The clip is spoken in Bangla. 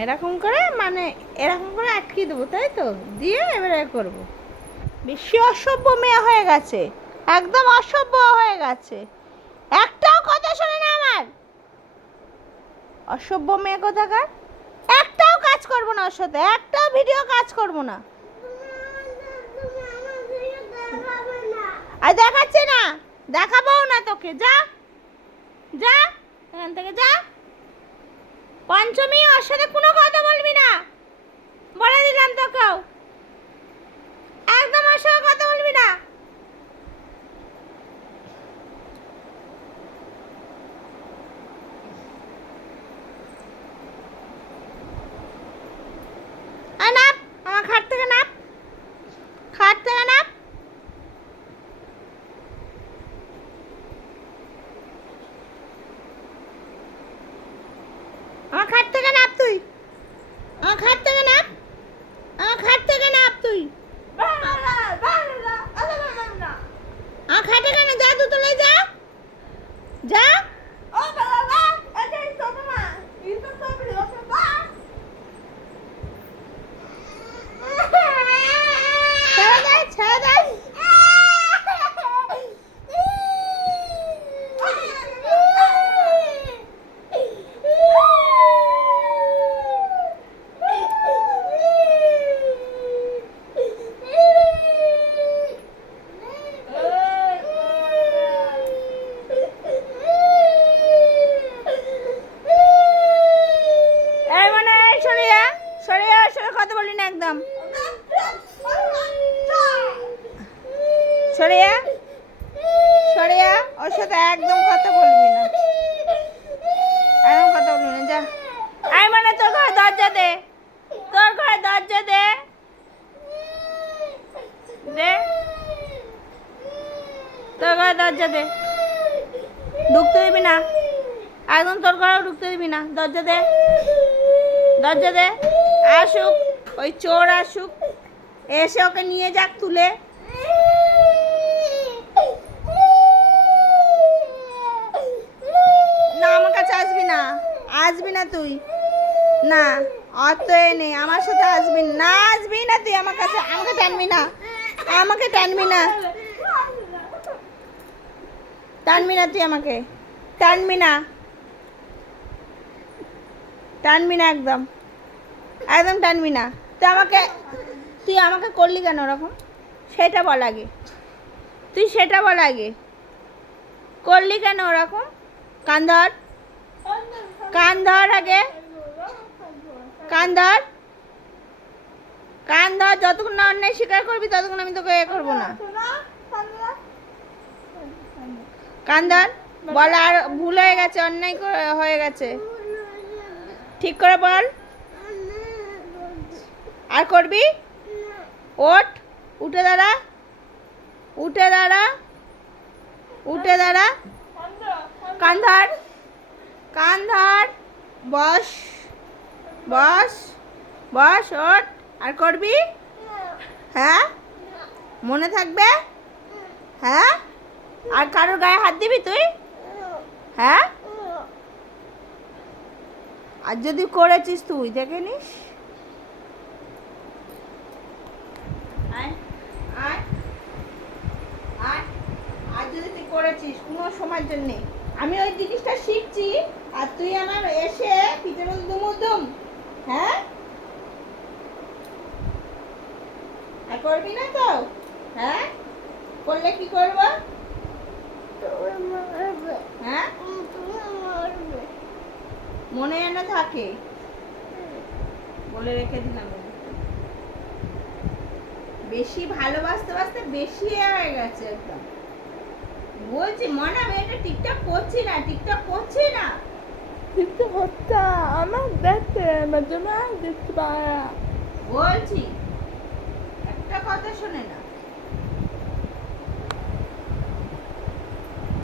এরকম করে মানে এরকম করে আটকে দেবো, তাই তো? দিয়ে এবারে করব। বেশি অসভ্য মেয়ে হয়ে গেছে, একদম অসভ্য হয়ে গেছে, একটাও কথা শোনে না আমার। অসভ্য মেয়ে কোথাকার, একটাও কাজ করব না ওর সাথে, একটাও ভিডিও কাজ করব না। আর দেখাচ্ছে না, দেখাবো না তোকে, যা যা এখান থেকে যা। পঞ্চমী ওর সাথে কোনো কথা বলবি না, বলে দিলাম তোকেও, একদম ওর সাথে কথা বলবি না। নাপ, আমার খাট থেকে নাপ, খাট থেকে নাপ। আমার খাট থেকে নাপ তুই, আমার খাট থেকে নাপ, আমার খাট থেকে নাপ তুই। আমার খাটে কেন? যা দুতলায় যা, যা। ছেড়ে দে, ছেড়ে দে। কথা বলি না একদম, সরিয়া সরিয়া, ওর সাথে একদম কথা বলবি না, একদম কথা বলবি না, যা। আই মানে তোর ঘরে দরজা দে, তোর ঘরে দরজা দে, দে তোর ঘরে দরজা দে, ঢুকতে দিবি না, একদম তোর ঘরেও ঢুকতে দিবি না, দরজা দে, দরজা দে। আসুক ওই চোর, আসুক, এসে ওকে নিয়ে যাক তুলে। না আমার কাছে আসবি না, আসবি না তুই, না অত এনে আমার সাথে আসবি না, আসবি না তুই আমার কাছে, আমাকে টানবি না, আমাকে টানবি না, টানবি না তুই, আমাকে টানবি না, টানবি না, একদম একদম টানবি না। তুই আমাকে করলি কেন ওরকম, সেটা বল আগে, তুই সেটা বল আগে, করলি কেন ওরকম? কান ধর, কান ধর আগে, কান ধর, কান ধর। যতক্ষণ না অন্যায় স্বীকার করবি ততক্ষণ আমি তোকে এ করবো না। কান ধর, বল আর ভুল হয়ে গেছে, অন্যায় হয়ে গেছে, ঠিক করে বল। আর করবি? ওঠ, উঠে দাঁড়া, উঠে দাঁড়া, উঠে দাঁড়া, কান ধর, কান ধর, বস, বস, বস, ওঠ। আর করবি? হ্যাঁ, মনে থাকবে? হ্যাঁ, আর কারোর গায়ে হাত দিবি তুই? হ্যাঁ, আর যদি করেছিস তুই দেখে নিস। আর যদি তুই করেছিস কোনো সময়ের জন্যে, আমি ওই জিনিসটা শিখছি আর তুই আমার এসে পিঠের মধ্যে দুমুদুম, হ্যাঁ, আর করবি না তো? হ্যাঁ, করলে কি করবো? হ্যাঁ, মনে যেন থাকে, বলে রেখে দিলাম। বেশি ভালোবাসতে বাসতে বেশি হয়ে গেছে একদম, বলছি মনে আমি এটা টিকটক করছি না, টিকটক করছি না, টিকটক হচ্ছে আমার দেখতে মাঝে মাঝে দেখতে পারা, বলছি একটা কথা শোনে না।